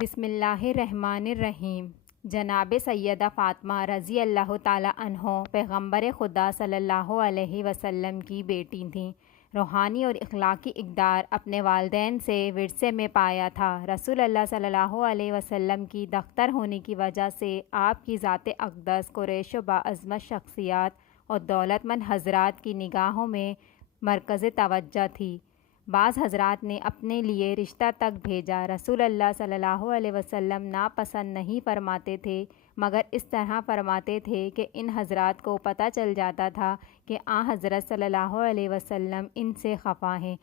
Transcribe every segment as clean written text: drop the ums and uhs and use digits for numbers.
بسم اللہ الرحمن الرحیم۔ جناب سیدہ فاطمہ رضی اللہ تعالیٰ عنہ پیغمبر خدا صلی اللہ علیہ وسلم کی بیٹی تھیں۔ روحانی اور اخلاقی اقدار اپنے والدین سے ورثے میں پایا تھا۔ رسول اللہ صلی اللہ علیہ وسلم کی دختر ہونے کی وجہ سے آپ کی ذات اقدس قریش و باعظمت شخصیات اور دولت مند حضرات کی نگاہوں میں مرکز توجہ تھی۔ بعض حضرات نے اپنے لیے رشتہ تک بھیجا۔ رسول اللہ صلی اللہ علیہ وسلم ناپسند نہیں فرماتے تھے، مگر اس طرح فرماتے تھے کہ ان حضرات کو پتہ چل جاتا تھا کہ حضرت صلی اللہ علیہ وسلم ان سے خفا ہیں۔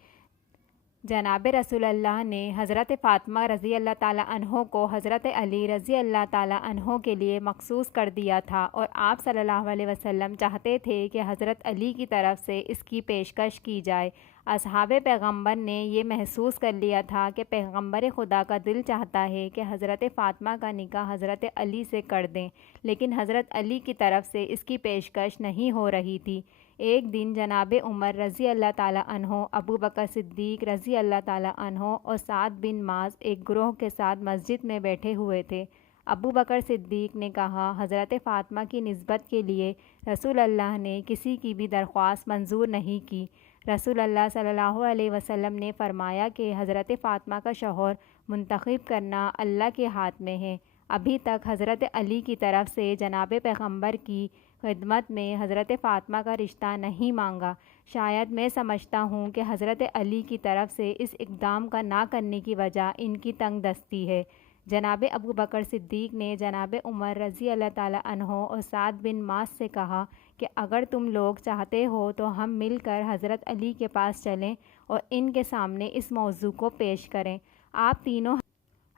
جناب رسول اللہ نے حضرت فاطمہ رضی اللہ تعالیٰ عنہ کو حضرت علی رضی اللہ تعالیٰ عنہ کے لیے مخصوص کر دیا تھا، اور آپ صلی اللہ علیہ وسلم چاہتے تھے کہ حضرت علی کی طرف سے اس کی پیشکش کی جائے۔ اصحاب پیغمبر نے یہ محسوس کر لیا تھا کہ پیغمبر خدا کا دل چاہتا ہے کہ حضرت فاطمہ کا نکاح حضرت علی سے کر دیں، لیکن حضرت علی کی طرف سے اس کی پیشکش نہیں ہو رہی تھی۔ ایک دن جناب عمر رضی اللہ تعالیٰ عنہ، ابو بکر صدیق رضی اللہ تعالیٰ عنہ اور سعد بن معاذ ایک گروہ کے ساتھ مسجد میں بیٹھے ہوئے تھے۔ ابو بکر صدیق نے کہا، حضرت فاطمہ کی نسبت کے لیے رسول اللہ نے کسی کی بھی درخواست منظور نہیں کی۔ رسول اللہ صلی اللہ علیہ وسلم نے فرمایا کہ حضرت فاطمہ کا شوہر منتخب کرنا اللہ کے ہاتھ میں ہے۔ ابھی تک حضرت علی کی طرف سے جناب پیغمبر کی خدمت میں حضرت فاطمہ کا رشتہ نہیں مانگا۔ شاید میں سمجھتا ہوں کہ حضرت علی کی طرف سے اس اقدام کا نہ کرنے کی وجہ ان کی تنگ دستی ہے۔ جناب ابو بکر صدیق نے جناب عمر رضی اللہ تعالیٰ عنہ اور سعد بن معاذ سے کہا کہ اگر تم لوگ چاہتے ہو تو ہم مل کر حضرت علی کے پاس چلیں اور ان کے سامنے اس موضوع کو پیش کریں۔ آپ تینوں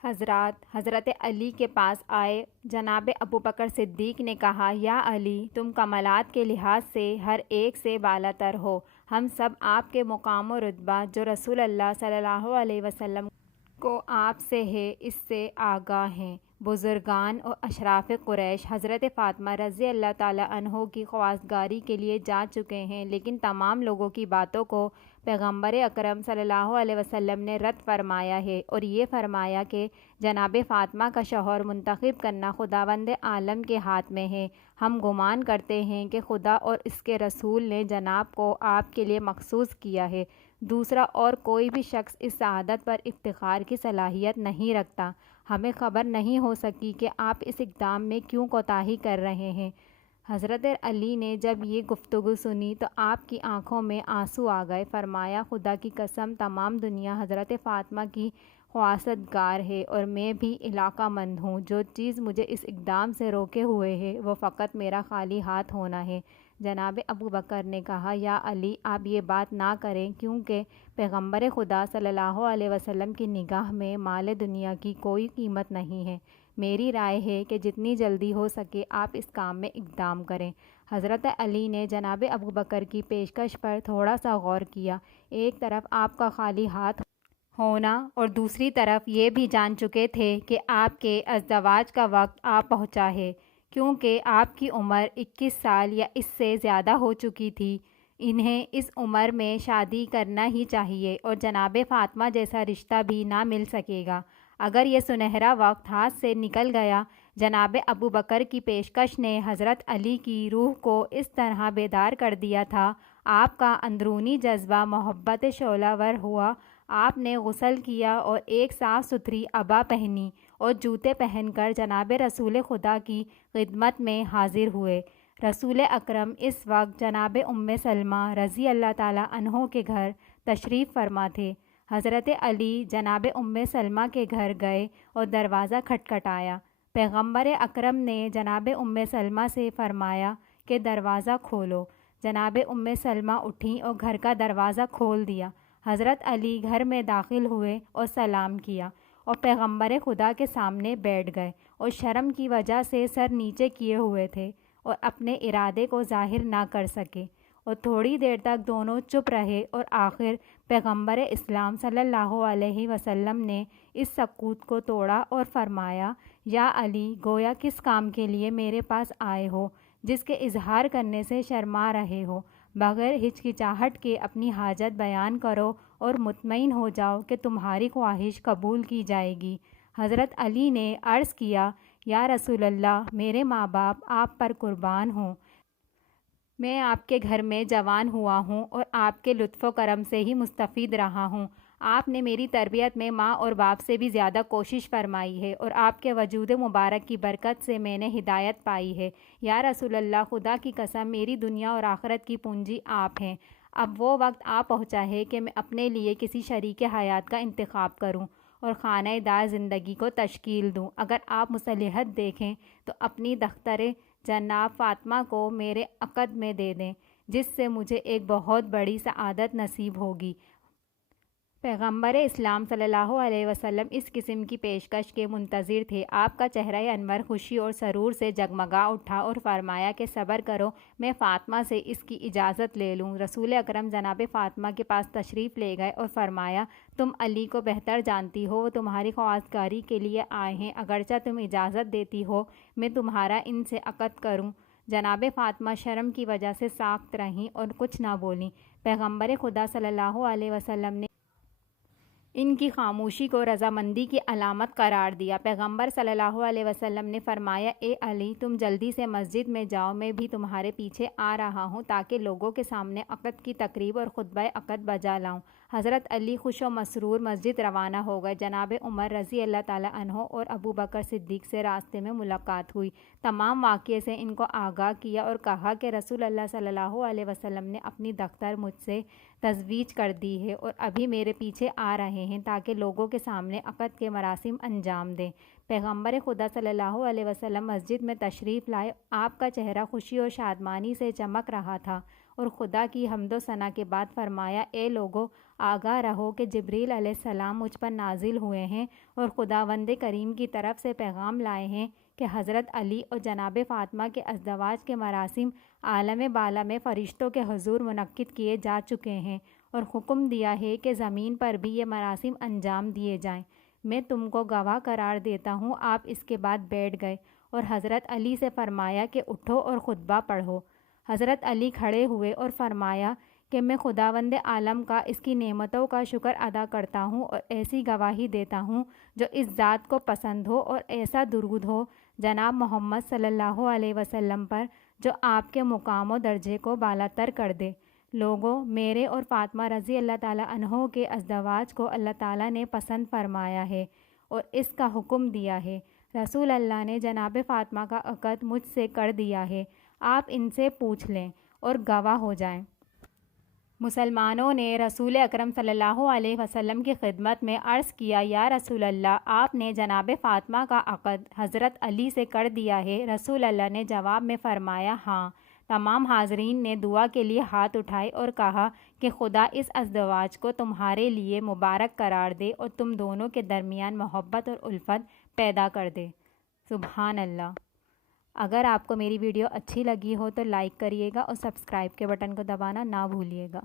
حضرات حضرت علی کے پاس آئے۔ جناب ابو بکر صدیق نے کہا، یا علی، تم کمالات کے لحاظ سے ہر ایک سے بالا تر ہو۔ ہم سب آپ کے مقام و رتبہ جو رسول اللہ صلی اللہ علیہ وسلم کو آپ سے ہے اس سے آگاہ ہیں۔ بزرگان اور اشراف قریش حضرت فاطمہ رضی اللہ تعالیٰ عنہ کی خواستگاری کے لیے جا چکے ہیں، لیکن تمام لوگوں کی باتوں کو پیغمبر اکرم صلی اللہ علیہ وسلم نے رد فرمایا ہے، اور یہ فرمایا کہ جناب فاطمہ کا شوہر منتخب کرنا خداوند عالم کے ہاتھ میں ہے۔ ہم گمان کرتے ہیں کہ خدا اور اس کے رسول نے جناب کو آپ کے لیے مخصوص کیا ہے۔ دوسرا اور کوئی بھی شخص اس سعادت پر افتخار کی صلاحیت نہیں رکھتا۔ ہمیں خبر نہیں ہو سکی کہ آپ اس اقدام میں کیوں کوتاہی کر رہے ہیں۔ حضرت علی نے جب یہ گفتگو سنی تو آپ کی آنکھوں میں آنسو آ گئے۔ فرمایا، خدا کی قسم، تمام دنیا حضرت فاطمہ کی خواستگار گار ہے اور میں بھی علاقہ مند ہوں۔ جو چیز مجھے اس اقدام سے روکے ہوئے ہے وہ فقط میرا خالی ہاتھ ہونا ہے۔ جناب ابو بکر نے کہا، یا علی، آپ یہ بات نہ کریں، کیونکہ پیغمبر خدا صلی اللہ علیہ وسلم کی نگاہ میں مال دنیا کی کوئی قیمت نہیں ہے۔ میری رائے ہے کہ جتنی جلدی ہو سکے آپ اس کام میں اقدام کریں۔ حضرت علی نے جناب ابو بکر کی پیشکش پر تھوڑا سا غور کیا۔ ایک طرف آپ کا خالی ہاتھ ہونا اور دوسری طرف یہ بھی جان چکے تھے کہ آپ کے ازدواج کا وقت آ پہنچا ہے، کیونکہ آپ کی عمر 21 سال یا اس سے زیادہ ہو چکی تھی۔ انہیں اس عمر میں شادی کرنا ہی چاہیے، اور جناب فاطمہ جیسا رشتہ بھی نہ مل سکے گا اگر یہ سنہرا وقت ہاتھ سے نکل گیا۔ جناب ابو بکر کی پیشکش نے حضرت علی کی روح کو اس طرح بیدار کر دیا تھا، آپ کا اندرونی جذبہ محبت شعلہ ور ہوا۔ آپ نے غسل کیا اور ایک صاف ستھری عبا پہنی اور جوتے پہن کر جناب رسول خدا کی خدمت میں حاضر ہوئے۔ رسول اکرم اس وقت جناب ام سلمہ رضی اللہ تعالیٰ عنہ کے گھر تشریف فرما تھے۔ حضرت علی جناب ام سلمہ کے گھر گئے اور دروازہ کھٹکھٹایا۔ پیغمبر اکرم نے جناب ام سلمہ سے فرمایا کہ دروازہ کھولو۔ جناب ام سلمہ اٹھیں اور گھر کا دروازہ کھول دیا۔ حضرت علی گھر میں داخل ہوئے اور سلام کیا اور پیغمبر خدا کے سامنے بیٹھ گئے، اور شرم کی وجہ سے سر نیچے کیے ہوئے تھے اور اپنے ارادے کو ظاہر نہ کر سکے، اور تھوڑی دیر تک دونوں چپ رہے، اور آخر پیغمبر اسلام صلی اللہ علیہ وسلم نے اس سکوت کو توڑا اور فرمایا، یا علی، گویا کس کام کے لیے میرے پاس آئے ہو جس کے اظہار کرنے سے شرما رہے ہو؟ بغیر ہچکچاہٹ کے اپنی حاجت بیان کرو اور مطمئن ہو جاؤ کہ تمہاری خواہش قبول کی جائے گی۔ حضرت علی نے عرض کیا یا رسول اللہ میرے ماں باپ آپ پر قربان ہوں، میں آپ کے گھر میں جوان ہوا ہوں اور آپ کے لطف و کرم سے ہی مستفید رہا ہوں۔ آپ نے میری تربیت میں ماں اور باپ سے بھی زیادہ کوشش فرمائی ہے اور آپ کے وجود مبارک کی برکت سے میں نے ہدایت پائی ہے۔ یا رسول اللہ خدا کی قسم میری دنیا اور آخرت کی پونجی آپ ہیں۔ اب وہ وقت آ پہنچا ہے کہ میں اپنے لیے کسی شریک حیات کا انتخاب کروں اور خانہ دار زندگی کو تشکیل دوں۔ اگر آپ مصلحت دیکھیں تو اپنی دختر جناب فاطمہ کو میرے عقد میں دے دیں، جس سے مجھے ایک بہت بڑی سعادت نصیب ہوگی۔ پیغمبر اسلام صلی اللہ علیہ وسلم اس قسم کی پیشکش کے منتظر تھے۔ آپ کا چہرہ انور خوشی اور سرور سے جگمگا اٹھا اور فرمایا کہ صبر کرو، میں فاطمہ سے اس کی اجازت لے لوں۔ رسول اکرم جناب فاطمہ کے پاس تشریف لے گئے اور فرمایا تم علی کو بہتر جانتی ہو، وہ تمہاری خواستگاری کے لیے آئے ہیں، اگرچہ تم اجازت دیتی ہو میں تمہارا ان سے عقد کروں۔ جناب فاطمہ شرم کی وجہ سے ساکت رہیں اور کچھ نہ بولیں۔ پیغمبر خدا صلی اللہ علیہ وسلم نے ان کی خاموشی کو رضامندی کی علامت قرار دیا۔ پیغمبر صلی اللہ علیہ وسلم نے فرمایا اے علی تم جلدی سے مسجد میں جاؤ، میں بھی تمہارے پیچھے آ رہا ہوں تاکہ لوگوں کے سامنے عقد کی تقریب اور خطبہ عقد بجا لاؤں۔ حضرت علی خوش و مسرور مسجد روانہ ہو گئے۔ جناب عمر رضی اللہ تعالیٰ عنہ اور ابو بکر صدیق سے راستے میں ملاقات ہوئی۔ تمام واقعے سے ان کو آگاہ کیا اور کہا کہ رسول اللہ صلی اللہ علیہ وسلم نے اپنی دختر مجھ سے تزویج کر دی ہے اور ابھی میرے پیچھے آ رہے ہیں تاکہ لوگوں کے سامنے عقد کے مراسم انجام دیں۔ پیغمبر خدا صلی اللہ علیہ وسلم مسجد میں تشریف لائے۔ آپ کا چہرہ خوشی اور شادمانی سے چمک رہا تھا اور خدا کی حمد و ثنا کے بعد فرمایا اے لوگو آگاہ رہو کہ جبریل علیہ السلام مجھ پر نازل ہوئے ہیں اور خداوند کریم کی طرف سے پیغام لائے ہیں کہ حضرت علی اور جناب فاطمہ کے ازدواج کے مراسم عالم بالا میں فرشتوں کے حضور منعقد کیے جا چکے ہیں اور حکم دیا ہے کہ زمین پر بھی یہ مراسم انجام دیے جائیں۔ میں تم کو گواہ قرار دیتا ہوں۔ آپ اس کے بعد بیٹھ گئے اور حضرت علی سے فرمایا کہ اٹھو اور خطبہ پڑھو۔ حضرت علی کھڑے ہوئے اور فرمایا کہ میں خداوند عالم کا اس کی نعمتوں کا شکر ادا کرتا ہوں اور ایسی گواہی دیتا ہوں جو اس ذات کو پسند ہو اور ایسا درود ہو جناب محمد صلی اللہ علیہ وسلم پر جو آپ کے مقام و درجے کو بالاتر کر دے۔ لوگوں میرے اور فاطمہ رضی اللہ تعالیٰ عنہ کے ازدواج کو اللہ تعالیٰ نے پسند فرمایا ہے اور اس کا حکم دیا ہے۔ رسول اللہ نے جناب فاطمہ کا عقد مجھ سے کر دیا ہے، آپ ان سے پوچھ لیں اور گواہ ہو جائیں۔ مسلمانوں نے رسول اکرم صلی اللہ علیہ وسلم کی خدمت میں عرض کیا یا رسول اللہ آپ نے جناب فاطمہ کا عقد حضرت علی سے کر دیا ہے؟ رسول اللہ نے جواب میں فرمایا ہاں۔ تمام حاضرین نے دعا کے لیے ہاتھ اٹھائے اور کہا کہ خدا اس ازدواج کو تمہارے لیے مبارک قرار دے اور تم دونوں کے درمیان محبت اور الفت پیدا کر دے۔ سبحان اللہ۔ اگر آپ کو میری ویڈیو اچھی لگی ہو تو لائک کریے گا اور سبسکرائب کے بٹن کو دبانا نہ بھولیے گا۔